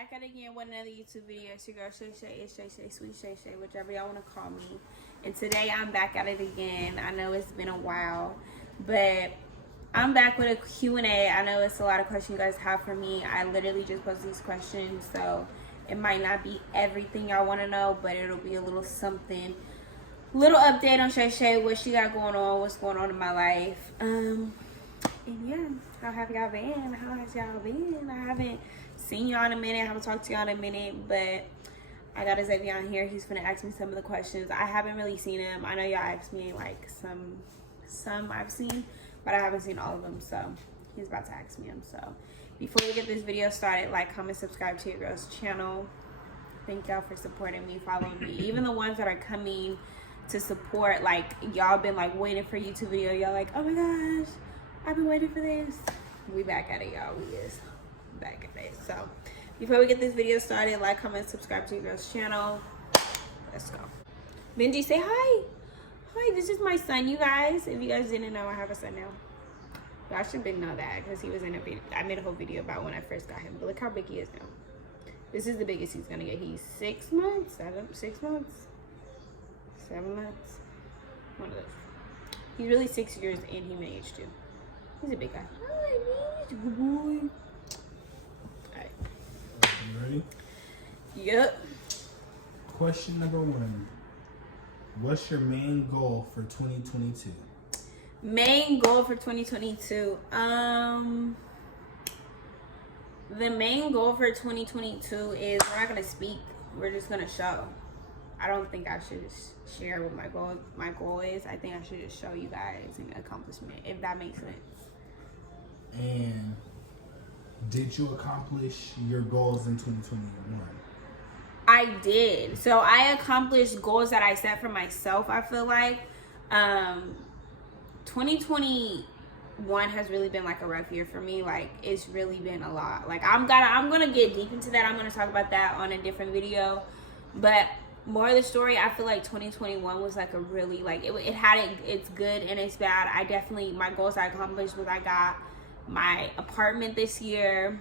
back at it again with another YouTube video. It's your girl Shay Shay. It's Shay Shay, Sweet Shay Shay, whichever y'all want to call me. And today I'm back at it again. I know it's been a while, but I'm back with a Q&A. I know it's a lot of questions you guys have for me. I literally just posted these questions, so it might not be everything y'all want to know, but it'll be a little something. Little update on Shay Shay, what she got going on, what's going on in my life. And yeah, how have y'all been? How has y'all been? I haven't seen y'all in a minute. I haven't talked to y'all in a minute, but I got Xavier on here. He's gonna ask me some of the questions. I haven't really seen him. I know y'all asked me like some I've seen, but I haven't seen all of them, so he's about to ask me them. So before we get this video started, like, comment, subscribe to your girl's channel. Thank y'all for supporting me, following me. Even the ones that are coming to support, like, y'all been like waiting for YouTube video. Y'all like, oh my gosh, I've been waiting for this. We back at it, y'all. We is back at it. So before we get this video started, like, comment, subscribe to your girl's channel. Let's go. Benji, say hi. Hi, this is my son, you guys. If you guys didn't know, I have a son now. Y'all should been know that because he was in a video. I made a whole video about when I first got him, but look how big he is now. This is the biggest he's gonna get. He's 6 months, 6 months, 7 months, one of those. He's really 6 years and he may age too. He's a big guy. Hi, good boy. Alright. You ready? Yep. Question number 1. What's your main goal for 2022? Main goal for 2022. The main goal for 2022 is we're not gonna speak. We're just gonna show. I don't think I should share what my goal is. I think I should just show you guys an accomplishment, if that makes sense. And did you accomplish your goals in 2021? I did. So I accomplished goals that I set for myself. I feel like 2021 has really been like a rough year for me. Like, it's really been a lot. Like, I'm gonna get deep into that. I'm gonna talk about that on a different video. But more of the story, I feel like 2021 was like a really, like, it had it's good and it's bad. I definitely, my goals I accomplished was I got my apartment this year,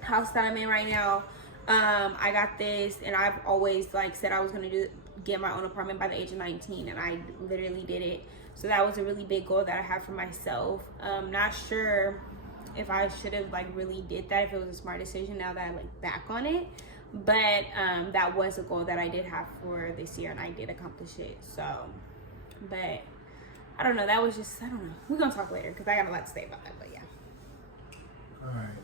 house that I'm in right now. I got this, and I've always like said I was gonna get my own apartment by the age of 19, and I literally did it. So that was a really big goal that I had for myself. Not sure if I should have like really did that, if it was a smart decision now that I look back on it. But that was a goal that I did have for this year, and I did accomplish it. So, but I don't know. That was just, I don't know. We're gonna talk later because I got a lot to say about that. But yeah. All right.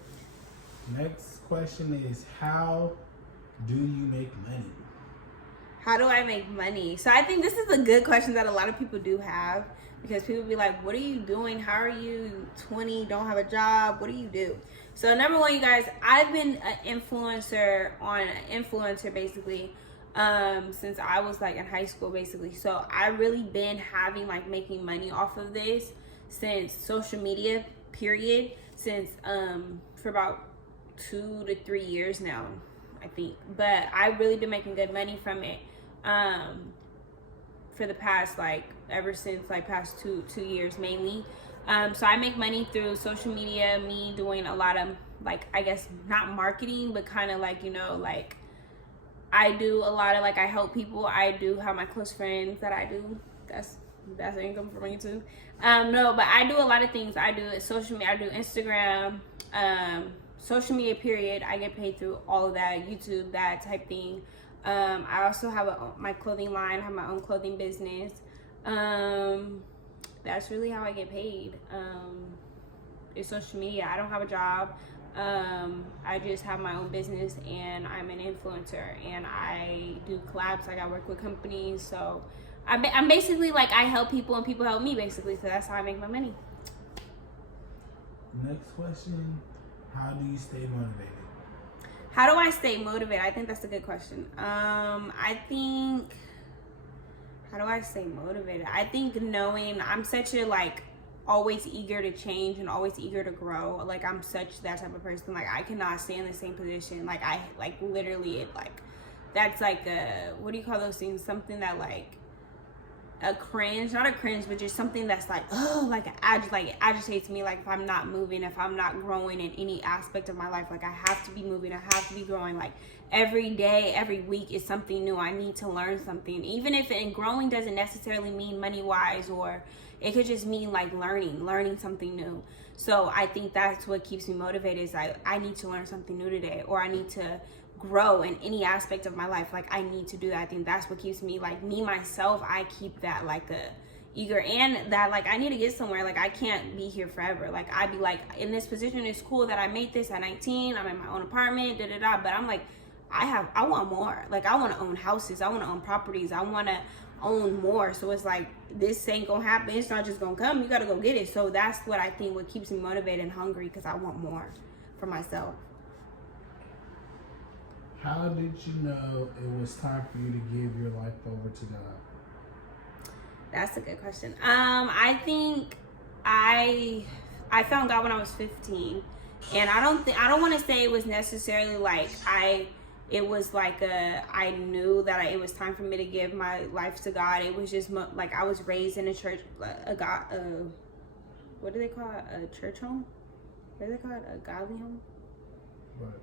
Next question is, how do you make money? How do I make money? So I think this is a good question that a lot of people do have, because people be like, what are you doing? How are you 20, don't have a job? What do you do? So number one, you guys, I've been an influencer basically since I was like in high school basically. So I really been having like making money off of this since social media period, since for about 2 to 3 years now, I think. But I've really been making good money from it for the past, like, ever since like past two years mainly. So I make money through social media, me doing a lot of, like, I guess not marketing, but kind of like, you know, like I do a lot of, like, I help people. I do have my close friends that I do. That's income for me too. No, but I do a lot of things. I do social media, I do Instagram, social media period. I get paid through all of that, YouTube, that type thing. I also have my clothing line, I have my own clothing business. That's really how I get paid. It's social media. I don't have a job. I just have my own business, and I'm an influencer, and I do collabs. Like, I work with companies. So I'm basically like, I help people and people help me basically. So that's how I make my money. Next question, how do you stay motivated? How do I stay motivated? I think that's a good question. I think, how do I stay motivated? I think knowing I'm such a, like, always eager to change and always eager to grow. Like, I'm such that type of person. Like, I cannot stay in the same position. Like, I, like, literally, it, like, that's like a, what do you call those things? Something that, like, a cringe, not a cringe, but just something that's like, oh, like it agitates me. Like if I'm not moving, if I'm not growing in any aspect of my life, like I have to be moving, I have to be growing. Like every day, every week is something new. I need to learn something, even if and growing doesn't necessarily mean money wise, or it could just mean like learning something new. So I think that's what keeps me motivated, is I need to learn something new today, or I need to grow in any aspect of my life. Like I need to do that. I think that's what keeps me, like me myself, I keep that like a eager, and that like I need to get somewhere. Like I can't be here forever. Like I'd be like, in this position, it's cool that I made this at 19, I'm in my own apartment, but I'm like, I want more. Like I want to own houses, I want to own properties, I want to own more. So it's like, this ain't gonna happen, it's not just gonna come, you gotta go get it. So that's what I think what keeps me motivated and hungry, because I want more for myself. How did you know it was time for you to give your life over to God? That's a good question. I think I found God when I was 15, and I don't want to say it was necessarily like it was like I knew that it was time for me to give my life to God. It was just like I was raised in a church, what do they call it? A church home? What do they call it? A godly home? What?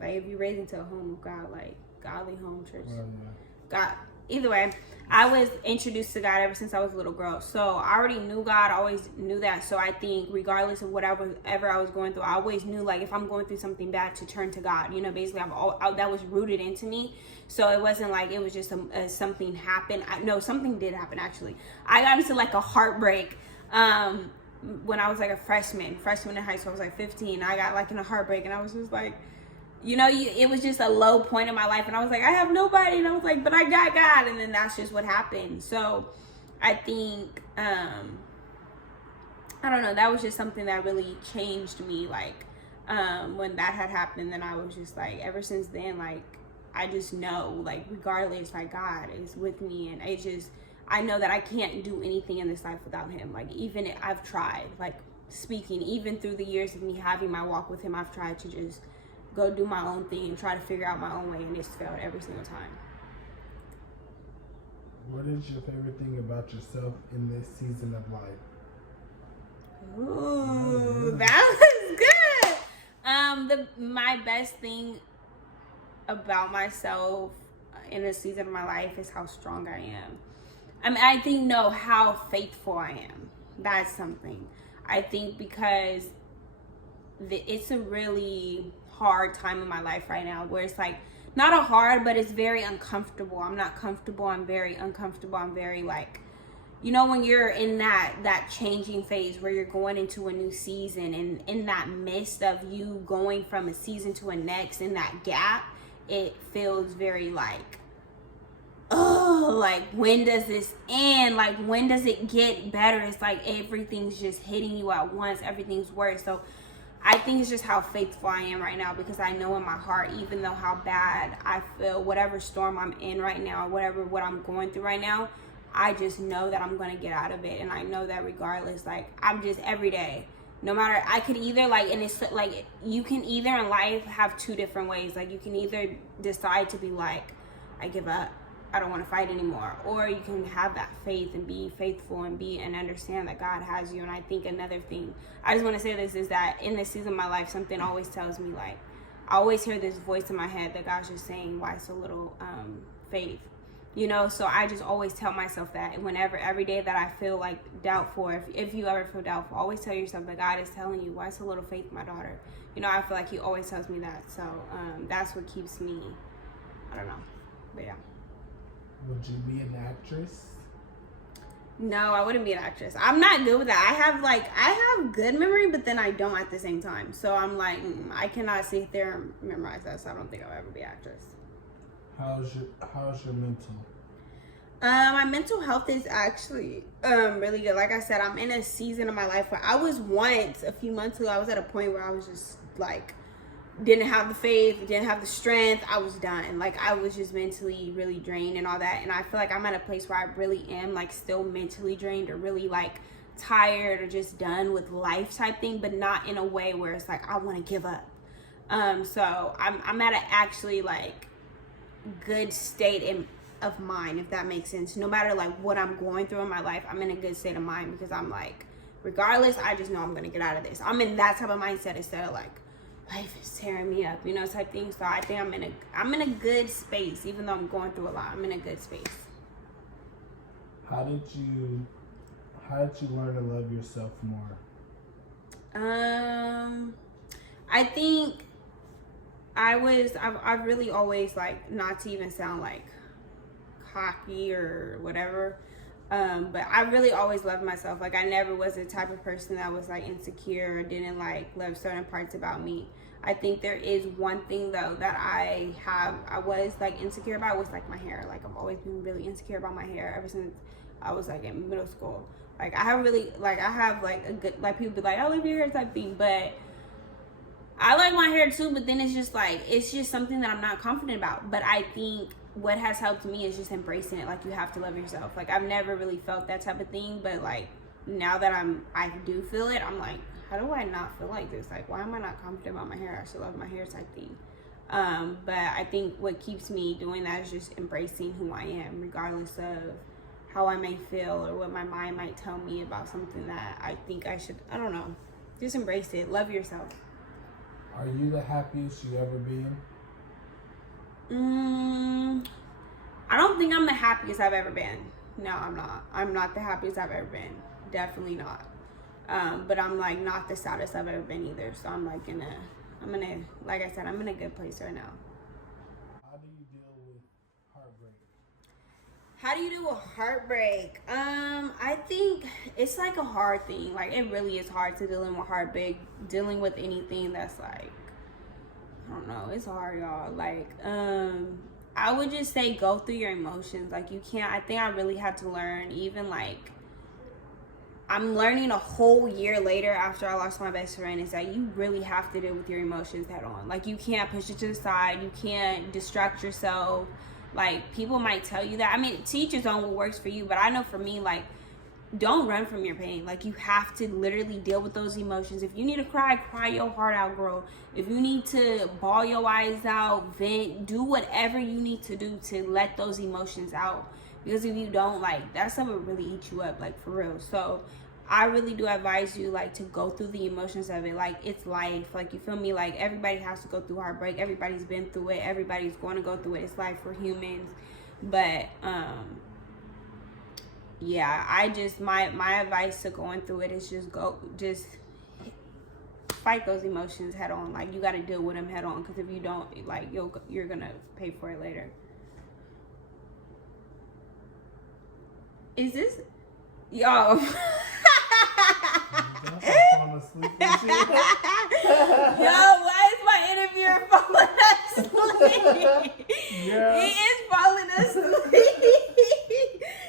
Like if you raised into a home of God, like godly home church. Well, yeah. God. Either way, I was introduced to God ever since I was a little girl. So I already knew God, I always knew that. So I think regardless of whatever I was going through, I always knew, like, if I'm going through something bad, to turn to God. You know, basically that was rooted into me. So it wasn't like it was just something happened. No, something did happen, actually. I got into like a heartbreak when I was like a freshman in high school. I was like 15. I got like in a heartbreak, and I was just like, you know, it was just a low point in my life, and I was like, I have nobody, and I was like, but I got God, and then that's just what happened. So I think I don't know, that was just something that really changed me, like when that had happened. Then I was just like, ever since then, like I just know, like regardless, like God is with me, and I know that I can't do anything in this life without him. Like even I've tried, like speaking, even through the years of me having my walk with him, I've tried to just go do my own thing and try to figure out my own way, and it's failed every single time. What is your favorite thing about yourself in this season of life? Ooh, that was good. My best thing about myself in this season of my life is how strong I am. I mean, I think how faithful I am. That's something. I think because it's a really hard time in my life right now, where it's like not a hard, but it's very uncomfortable. I'm not comfortable, I'm very uncomfortable. I'm very like, you know, when you're in that changing phase where you're going into a new season, and in that midst of you going from a season to a next, in that gap, it feels very like, oh, like when does this end? Like when does it get better? It's like everything's just hitting you at once, everything's worse. So I think it's just how faithful I am right now, because I know in my heart, even though how bad I feel, whatever storm I'm in right now, what I'm going through right now, I just know that I'm going to get out of it. And I know that regardless, like I'm just every day, no matter, I could either like, and it's like, you can either in life have two different ways. Like you can either decide to be like, I give up, I don't want to fight anymore, or you can have that faith and be faithful and understand that God has you. And I think another thing, I just want to say this, is that in this season of my life, something always tells me, like I always hear this voice in my head that God's just saying, why so little faith, you know? So I just always tell myself that whenever, every day that I feel like doubtful, if you ever feel doubtful, always tell yourself that God is telling you, why so little faith, my daughter. You know, I feel like he always tells me that. So that's what keeps me, I don't know, but yeah. Would you be an actress? No, I wouldn't be an actress. I'm not good with that. I have good memory, but then I don't at the same time. So I'm like, I cannot sit there and memorize that. So I don't think I'll ever be an actress. How's your mental? My mental health is actually really good. Like I said, I'm in a season of my life where I was once, a few months ago, I was at a point where I was just like, didn't have the faith, didn't have the strength. I was done. Like I was just mentally really drained and all that. And I feel like I'm at a place where I really am like still mentally drained, or really like tired, or just done with life type thing, but not in a way where it's like I want to give up. So I'm at a actually like good state of mind, if that makes sense. No matter like what I'm going through in my life, I'm in a good state of mind because I'm like, regardless, I just know I'm gonna get out of this. I'm in that type of mindset instead of like, life is tearing me up, you know, type thing. So I think I'm in a good space, even though I'm going through a lot. I'm in a good space. How did you learn to love yourself more? I think I've really always, like, not to even sound like cocky or whatever, but I really always loved myself. Like, I never was the type of person that was like insecure or didn't like love certain parts about me. I think there is one thing though that I was like insecure about, was like my hair. Like, I've always been really insecure about my hair ever since I was like in middle school. Like, I have like a good, like, people be like, I love your hair type thing, but I like my hair too, but then it's just like, it's just something that I'm not confident about. But I think what has helped me is just embracing it. Like, you have to love yourself. Like, I've never really felt that type of thing, but like, now that I do feel it, I'm like, how do I not feel like this? Like, why am I not confident about my hair? I should love my hair type thing. But I think what keeps me doing that is just embracing who I am, regardless of how I may feel or what my mind might tell me about something that I think I should, I don't know. Just embrace it. Love yourself. Are you the happiest you ever been? I don't think I'm the happiest I've ever been. No, I'm not. I'm not the happiest I've ever been. Definitely not. But I'm like not the saddest I've ever been either. So I'm like like I said, I'm in a good place right now. How do you deal with heartbreak? How do you deal with heartbreak? I think it's like a hard thing. Like, it really is hard to dealing with heartbreak, dealing with anything that's like, I don't know, it's hard, y'all. Like, I would just say go through your emotions. Like, you can't, I think I really had to learn, even like, I'm learning a whole year later after I lost my best friend, is that you really have to deal with your emotions head on. Like, you can't push it to the side. You can't distract yourself. Like, people might tell you that. I mean, to each his own what works for you, but I know for me, like, don't run from your pain. Like, you have to literally deal with those emotions. If you need to cry, cry your heart out, girl. If you need to bawl your eyes out, vent, do whatever you need to do to let those emotions out. Because if you don't, like, that stuff will really eat you up, like, for real. So I really do advise you, like, to go through the emotions of it. Like, it's life. Like, you feel me? Like, everybody has to go through heartbreak. Everybody's been through it. Everybody's going to go through it. It's life for humans. But yeah, I just, my advice to going through it is just fight those emotions head on. Like, you got to deal with them head on, because if you don't, like, you're gonna pay for it later. Is this y'all? Falling asleep and shit. Yo, why is my interviewer falling asleep? Yeah. He is falling asleep.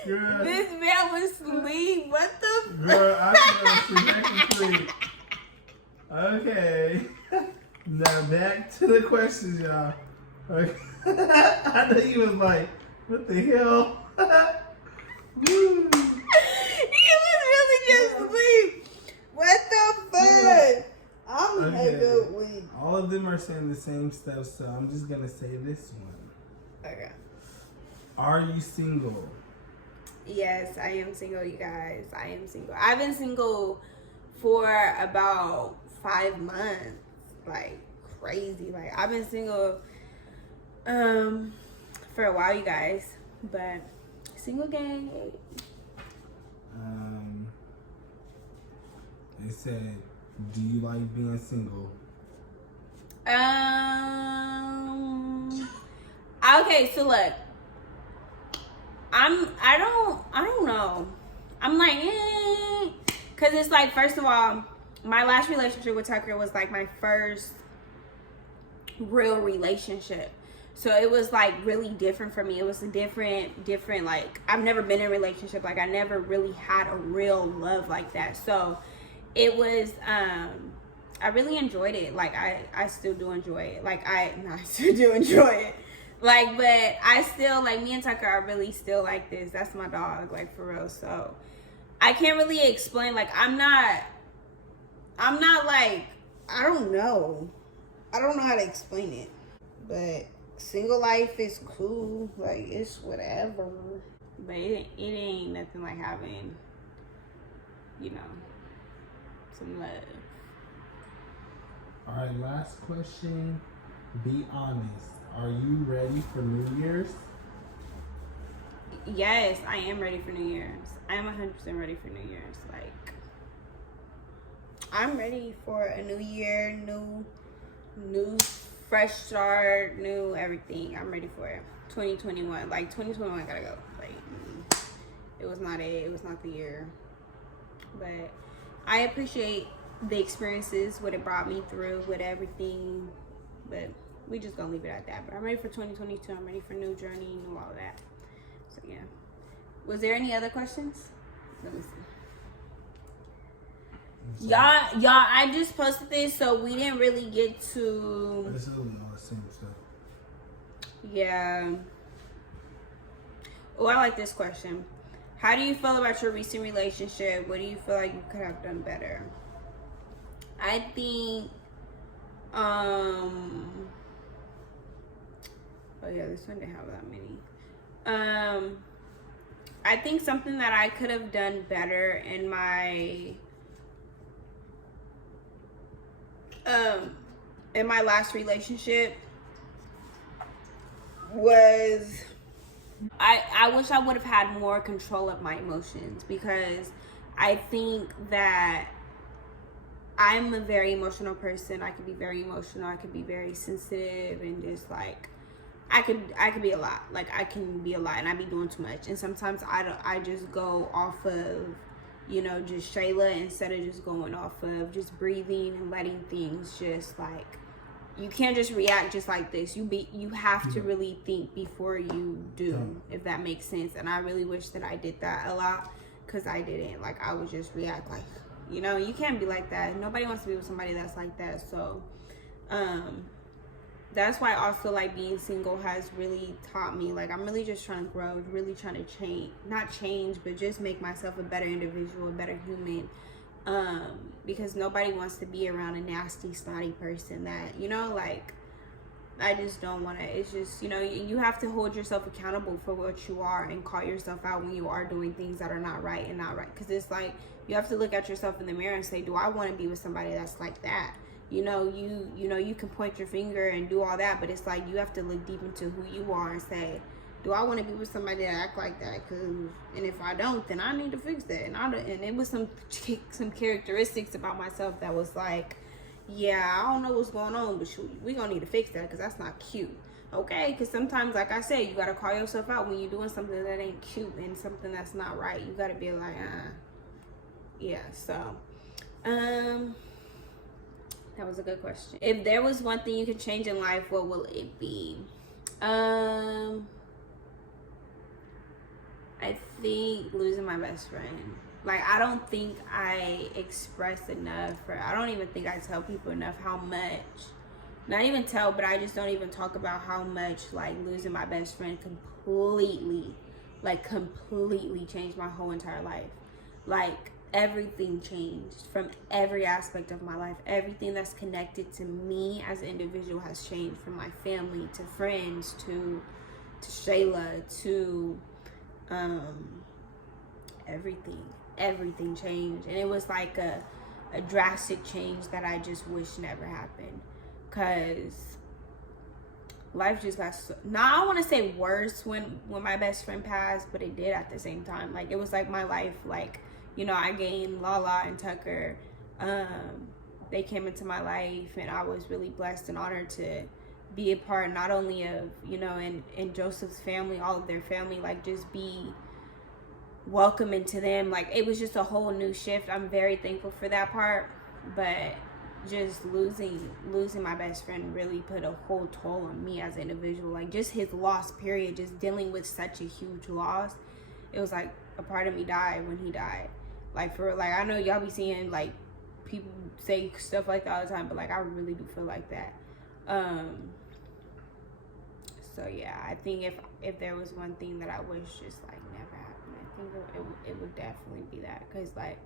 Girl. This man was asleep. What the fuck? Girl, I fell asleep. Okay. Now back to the questions, y'all. Okay. I know he was like, what the hell? Woo. He was really just asleep. What the fuck? I'm in a good week. All of them are saying the same stuff, so I'm just gonna say this one. Okay. Are you single? Yes, I am single, you guys. I am single. I've been single for about 5 months. Like, crazy. Like, I've been single for a while, you guys. But single gang. It said, do you like being single? Okay, so look. I don't know. I'm like, cause it's like, first of all, my last relationship with Tucker was like my first real relationship. So it was like really different for me. It was a different, like, I've never been in a relationship. Like, I never really had a real love like that. So it was, I really enjoyed it. Like, I still do enjoy it. Like, I still do enjoy it. Like, but I still, like, me and Tucker are really still like this. That's my dog, like, for real. So I can't really explain. Like, I'm not like, I don't know how to explain it. But single life is cool. Like, it's whatever. But it ain't nothing like having, you know, some love. All right, last question. Be honest. Are you ready for New Year's? Yes, I am ready for New Year's. I am 100% ready for New Year's. Like, I'm ready for a new year, new fresh start, new everything. I'm ready for it. 2021. Like, 2021 gotta go. Like, it was not it. It was not the year. But I appreciate the experiences, what it brought me through, with everything. But we just gonna leave it at that. But I'm ready for 2022. I'm ready for new journey, new all of that. So yeah. Was there any other questions? Let me see. Y'all, I just posted this, so we didn't really get to. This is all the same stuff. Yeah. Oh, I like this question. How do you feel about your recent relationship? What do you feel like you could have done better? I think, oh yeah, this one didn't have that many. I think something that I could have done better in my last relationship was I wish I would have had more control of my emotions, because I think that I'm a very emotional person. I could be very emotional. I could be very sensitive, and just like I could be a lot. Like, I can be a lot, and I be doing too much. And sometimes I just go off of, you know, just Shayla, instead of just going off of just breathing and letting things just like, you can't just react just like this. You have to really think before you do, if that makes sense. And I really wish that I did that a lot, because I didn't. Like, I would just react like, you know, you can't be like that. Nobody wants to be with somebody that's like that. So that's why also, like, being single has really taught me, like, I'm really just trying to grow, really trying to change, not change, but just make myself a better individual, a better human. Because nobody wants to be around a nasty, snotty person that, you know, like, I just don't want to. It's just, you know, you have to hold yourself accountable for what you are, and call yourself out when you are doing things that are not right and not right. Because it's like, you have to look at yourself in the mirror and say, do I want to be with somebody that's like that? You know, you can point your finger and do all that, but it's like, you have to look deep into who you are and say, do I want to be with somebody that act like that? And if I don't, then I need to fix that. And it was some characteristics about myself that was like, yeah, I don't know what's going on, but we gonna need to fix that, because that's not cute. Okay, because sometimes, like I said, you gotta call yourself out when you're doing something that ain't cute and something that's not right. You gotta be like, yeah. So, that was a good question. If there was one thing you could change in life, what will it be? I think losing my best friend. Like, I don't think I express enough, or I don't even think I tell people enough how much, not even tell, but I just don't even talk about how much, like, losing my best friend completely changed my whole entire life. Like, everything changed from every aspect of my life. Everything that's connected to me as an individual has changed, from my family to friends to Shayla to everything changed. And it was like a drastic change that I just wish never happened, because life just got now, I want to say worse when my best friend passed, but it did at the same time. Like, it was like my life, like, you know, I gained Lala and Tucker. They came into my life, and I was really blessed and honored to be a part, not only of, you know, and Joseph's family, all of their family, like, just be welcome into them. Like, it was just a whole new shift. I'm very thankful for that part. But just losing my best friend really put a whole toll on me as an individual. Like, just his loss, period, just dealing with such a huge loss. It was like a part of me died when he died. Like, for, like, I know y'all be seeing, like, people say stuff like that all the time, but, like, I really do feel like that. So yeah, I think if there was one thing that I wish just, like, never happened, I think it would definitely be that. Because, like,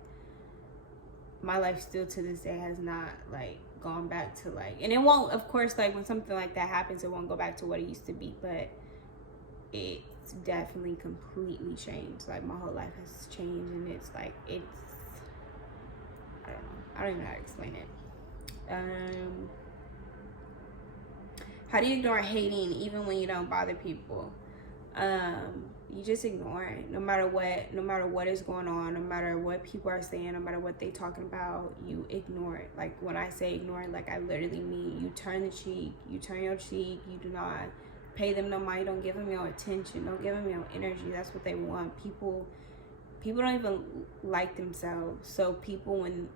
my life still to this day has not like gone back to like, and it won't, of course, like when something like that happens, it won't go back to what it used to be, but it's definitely completely changed. Like my whole life has changed, and it's like, it's, I don't know, I don't even know how to explain it. How do you ignore hating even when you don't bother people? You just ignore it. No matter what is going on, no matter what people are saying, no matter what they talking about, you ignore it. Like when I say ignore it, like I literally mean you turn the cheek, you turn your cheek, you do not pay them no mind, don't give them your attention, don't give them your energy. That's what they want. People don't even like themselves. So people, when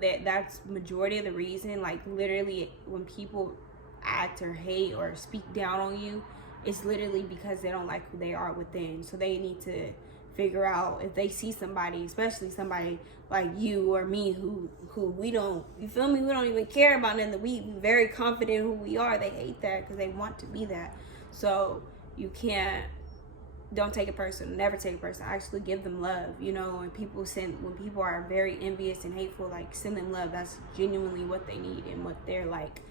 that's majority of the reason, like literally when people act or hate or speak down on you, it's literally because they don't like who they are within. So they need to figure out, if they see somebody, especially somebody like you or me, who we don't, you feel me, we don't even care about nothing, we very confident who we are, they hate that because they want to be that. So you can't, don't take it personal, never take it personal. Actually give them love, you know. And when people are very envious and hateful, like send them love. That's genuinely what they need and what they're like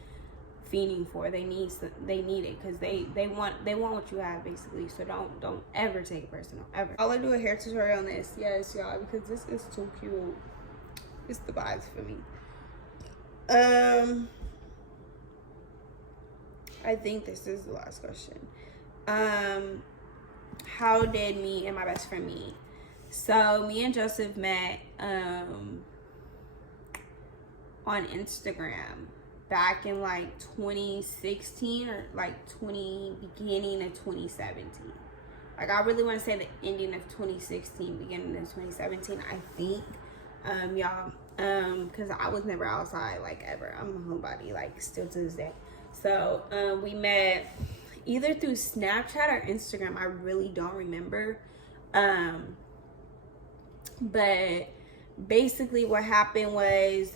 fiending for. They need it because they want what you have, basically. So don't ever take it personal, ever. I'll do a hair tutorial on this, yes y'all, because this is too cute. It's the vibes for me. I think this is the last question. How did me and my best friend meet? So me and Joseph met on Instagram back in like 2016 or like beginning of 2017. Like I really want to say the ending of 2016, beginning of 2017, I think. Y'all, because I was never outside like ever. I'm a homebody, like still to this day. So we met either through Snapchat or Instagram. I really don't remember. But basically what happened was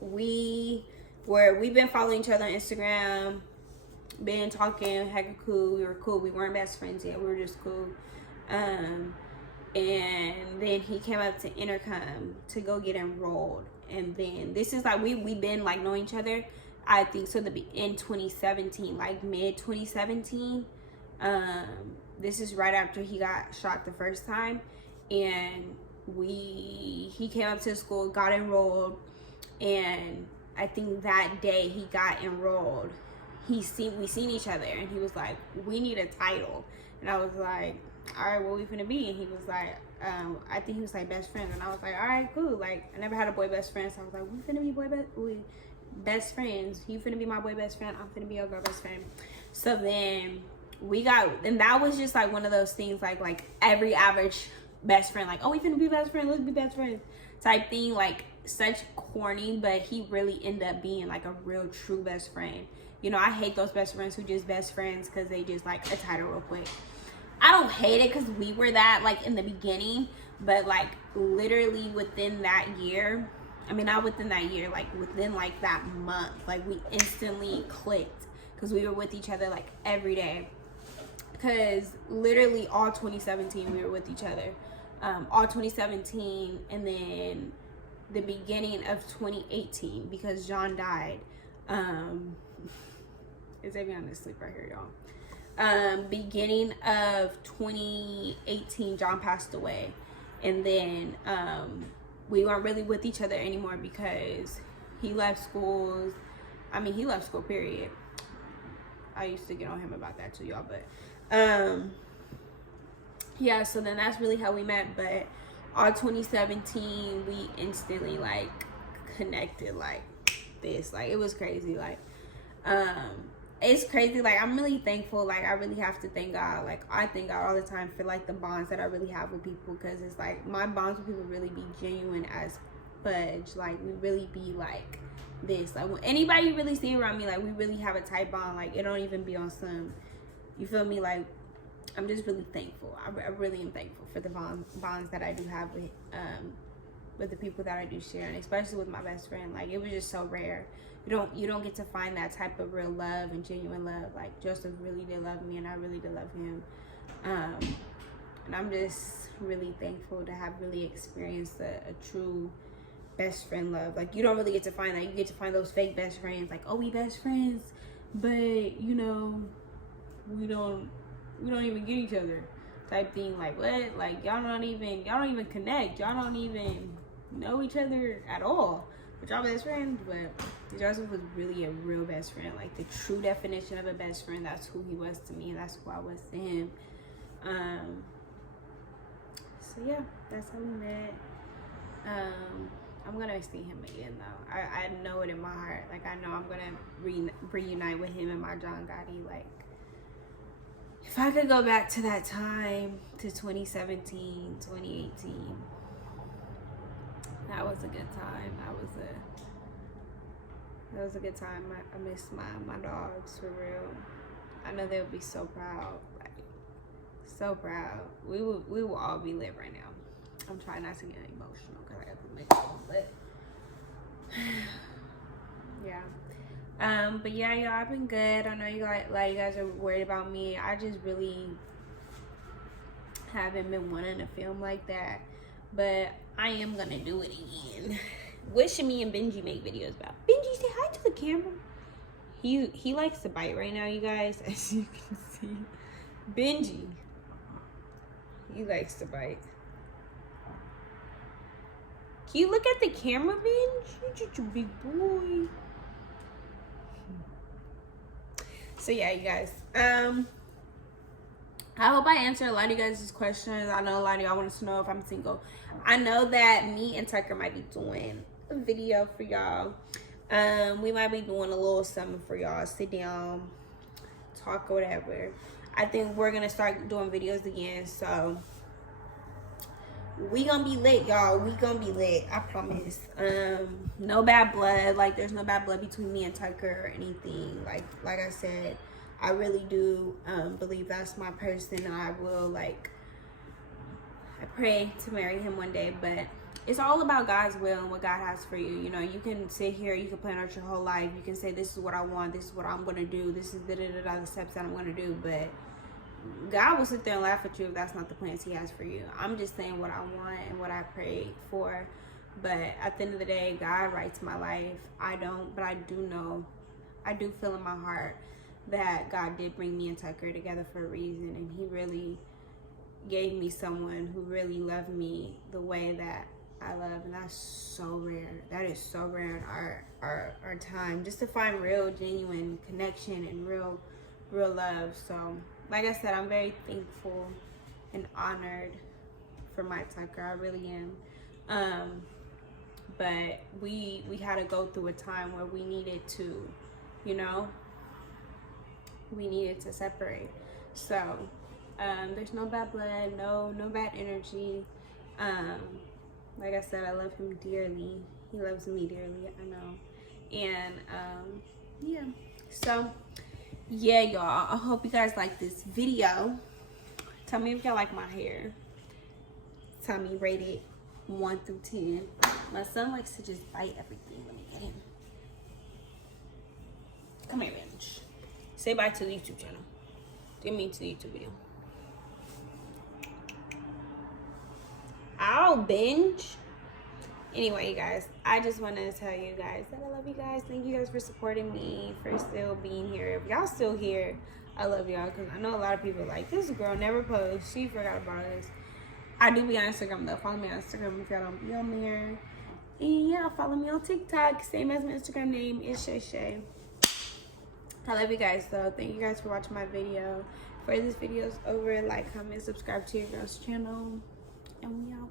we've been following each other on Instagram, been talking, hecka cool. We were cool. We weren't best friends yet. We were just cool. And then he came up to Intercom to go get enrolled. And then this is like, we've been like knowing each other, I think so, in 2017, like mid 2017. This is right after he got shot the first time. And he came up to the school, got enrolled, and I think that day he got enrolled, we seen each other, and he was like, we need a title. And I was like, all right, what we finna be? And he was like, I think he was like best friends. And I was like, all right, cool. Like I never had a boy best friend, so I was like, we finna be best friends. You finna be my boy best friend, I'm finna be your girl best friend. So then and that was just like one of those things, like every average best friend, like, oh, we finna be best friends, let's be best friends type thing, like such corny. But he really ended up being like a real true best friend. You know, I hate those best friends who just best friends because they just like a title real quick. I don't hate it because we were that like in the beginning, but like literally within that year, I mean not within that year, like within like that month, like we instantly clicked because we were with each other like every day. Because literally all 2017 we were with each other, all 2017, and then the beginning of 2018 because John died. Is everyone asleep right here, y'all? Beginning of 2018, John passed away, and then we weren't really with each other anymore because he left school. I mean, he left school, period. I used to get on him about that too, y'all, but yeah, so then that's really how we met. But all 2017 we instantly like connected like this. Like it was crazy. Like it's crazy. Like I'm really thankful. Like I really have to thank God. Like I thank God all the time for like the bonds that I really have with people, because it's like my bonds with people really be genuine as fudge. Like we really be like this. Like when anybody really see around me, like we really have a tight bond. Like it don't even be on some, you feel me? Like I'm just really thankful. I really am thankful for the bonds that I do have with the people that I do share, and especially with my best friend. Like it was just so rare. You don't get to find that type of real love and genuine love. Like Joseph really did love me, and I really did love him. And I'm just really thankful to have really experienced a true best friend love. Like, you don't really get to find that. You get to find those fake best friends. Like, oh, we best friends, but, you know, we don't even get each other type thing. Like, what? Like, y'all don't even connect. Y'all don't even know each other at all. But y'all best friends. But Joseph was really a real best friend. Like, the true definition of a best friend. That's who he was to me, and that's who I was to him. So yeah, that's how we met. I'm gonna see him again though. I know it in my heart. Like, I know I'm gonna reunite with him and my John Gotti. Like, if I could go back to that time, to 2017, 2018, that was a good time. That was a good time. I miss my dogs, for real. I know they would be so proud. Like, so proud. We will all be lit right now. I'm trying not to get emotional because I got to make it lit. Yeah. But yeah, y'all, I've been good. I know you guys are worried about me. I just really haven't been wanting to film like that, but I am gonna do it again. What should me and Benji make videos about? Benji, say hi to the camera. He likes to bite right now, you guys, as you can see. Benji, he likes to bite. Can you look at the camera, Benji? You're just a big boy. So yeah, you guys. I hope I answered a lot of you guys' questions. I know a lot of y'all want to know if I'm single. I know that me and Tucker might be doing a video for y'all. We might be doing a little something for y'all. Sit down, talk or whatever. I think we're gonna start doing videos again. So we gonna be lit, y'all. We gonna be lit, I promise. No bad blood. Like, there's no bad blood between me and Tucker or anything. Like I said, I really do believe that's my person. I will, like, I pray to marry him one day, but it's all about God's will and what God has for you. You know, you can sit here, you can plan out your whole life. You can say, this is what I want, this is what I'm gonna do, this is the steps that I'm gonna do, but God will sit there and laugh at you if that's not the plans he has for you. I'm just saying what I want and what I pray for. But at the end of the day, God writes my life. I don't, but I do know, I do feel in my heart that God did bring me and Tucker together for a reason. And he really gave me someone who really loved me the way that I love. And that's so rare. That is so rare in our time. Just to find real, genuine connection and real love. So, like I said, I'm very thankful and honored for my Tucker. I really am. But we had to go through a time where we needed to, you know, we needed to separate. So there's no bad blood, no bad energy. Like I said, I love him dearly. He loves me dearly, I know. And yeah. So yeah, y'all, I hope you guys like this video. Tell me if y'all like my hair. Tell me, rate it 1 through 10. My son likes to just bite everything. Let me get him. Come here, Benj. Say bye to the YouTube channel. Didn't mean to the YouTube video. Ow, Benj. Anyway, you guys, I just wanted to tell you guys that I love you guys. Thank you guys for supporting me, for still being here. If y'all still here, I love y'all, because I know a lot of people are like, this girl never posts. She forgot about us. I do be on Instagram, though. Follow me on Instagram if y'all don't be on there. And yeah, follow me on TikTok. Same as my Instagram name is Shay Shay. I love you guys, though. Thank you guys for watching my video. For this video's over, like, comment, subscribe to your girl's channel. And we out.